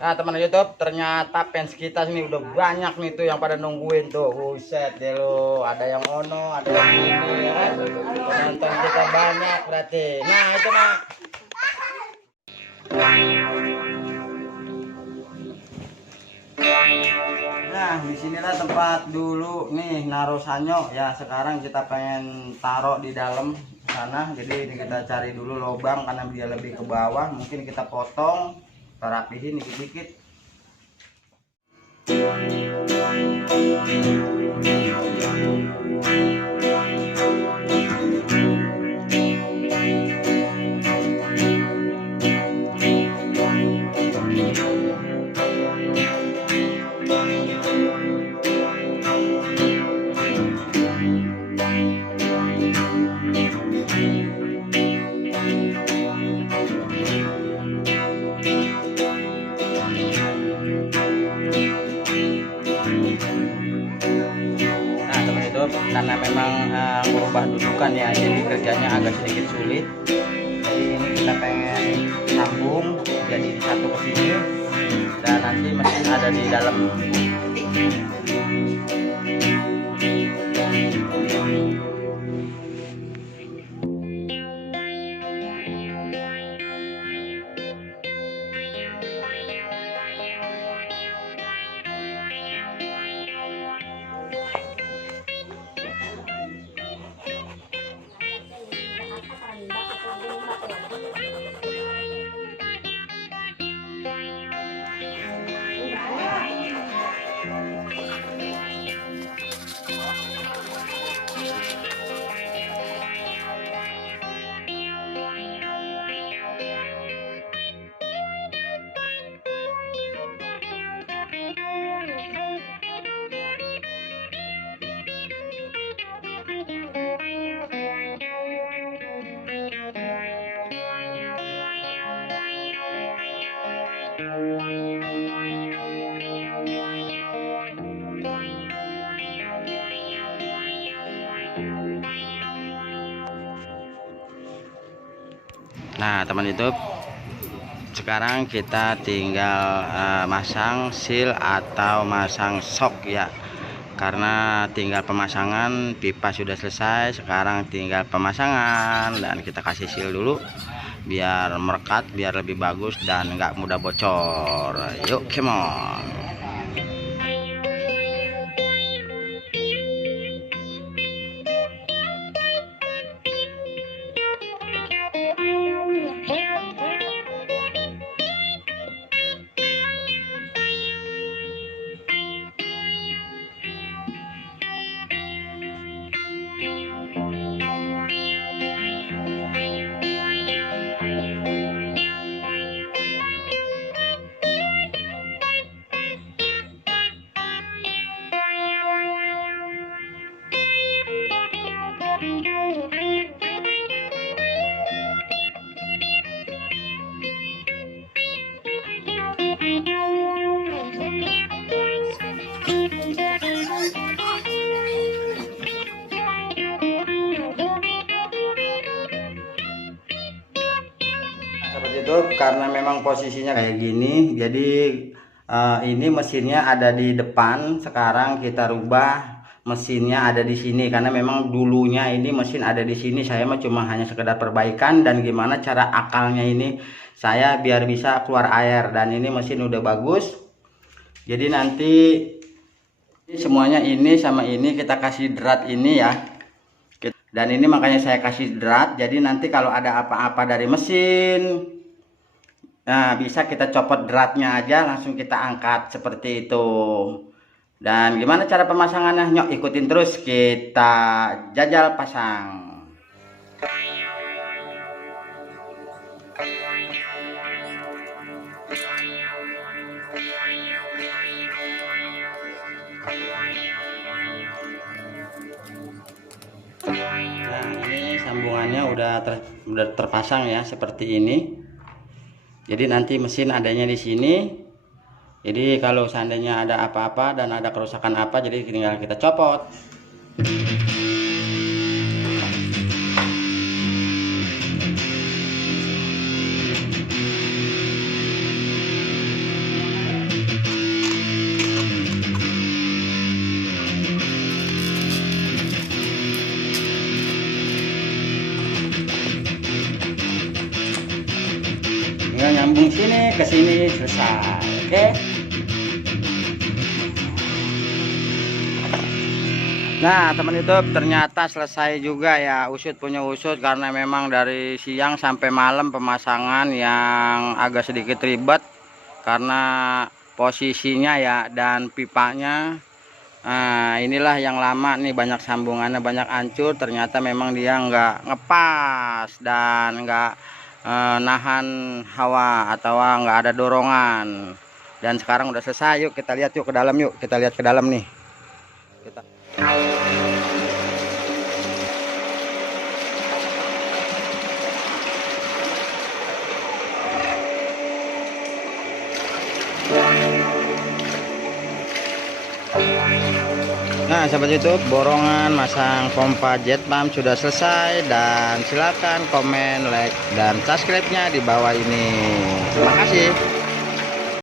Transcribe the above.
Nah teman YouTube, ternyata fans kita sini udah banyak nih tuh yang pada nungguin tuh. Buset deh lo, ada yang ono, ada yang ini ya kan. Penonton kita banyak berarti. Nah itu nak. Nah disinilah tempat dulu nih naruh sanyo ya. Sekarang kita pengen taruh di dalam sana. Jadi ini kita cari dulu lubang karena dia lebih ke bawah. Mungkin kita potong, kita rapihin dikit-dikit. Karena memang merubah dudukan ya, jadi kerjanya agak sedikit sulit. Jadi ini kita pengen sambung jadi satu ke sini dan nanti mesin ada di dalam. Nah teman YouTube, sekarang kita tinggal masang seal atau masang shock ya, karena tinggal pemasangan. Pipa sudah selesai, sekarang tinggal pemasangan dan kita kasih seal dulu biar merekat, biar lebih bagus dan nggak mudah bocor. Yuk come on. Itu karena memang posisinya kayak gini, jadi ini mesinnya ada di depan. Sekarang kita rubah mesinnya ada di sini karena memang dulunya ini mesin ada di sini. Saya mah cuma hanya sekedar perbaikan dan gimana cara akalnya ini saya biar bisa keluar air, dan ini mesin udah bagus. Jadi nanti semuanya ini sama ini kita kasih drat ini ya. Dan ini makanya saya kasih drat, jadi nanti kalau ada apa-apa dari mesin, nah bisa kita copot dratnya aja langsung kita angkat seperti itu. Dan gimana cara pemasangannya? Nyok ikutin terus, kita jajal pasang. Nah ini sambungannya udah terpasang ya seperti ini. Jadi nanti mesin adanya di sini. Jadi kalau seandainya ada apa-apa dan ada kerusakan apa, jadi tinggal kita copot. tinggal nyambung sini ke sini selesai. Oke. Nah teman YouTube, ternyata selesai juga ya usut punya usut, karena memang dari siang sampai malam pemasangan yang agak sedikit ribet karena posisinya ya dan pipanya. Nah inilah yang lama nih, banyak sambungannya, banyak hancur. Ternyata memang dia nggak ngepas dan nggak nahan hawa atau nggak ada dorongan. Dan sekarang udah selesai. Yuk kita lihat, yuk ke dalam, yuk kita lihat ke dalam nih kita. Nah sahabat YouTube, borongan masang pompa jet pump sudah selesai, dan silakan komen, like, dan subscribe-nya di bawah ini. Terima kasih.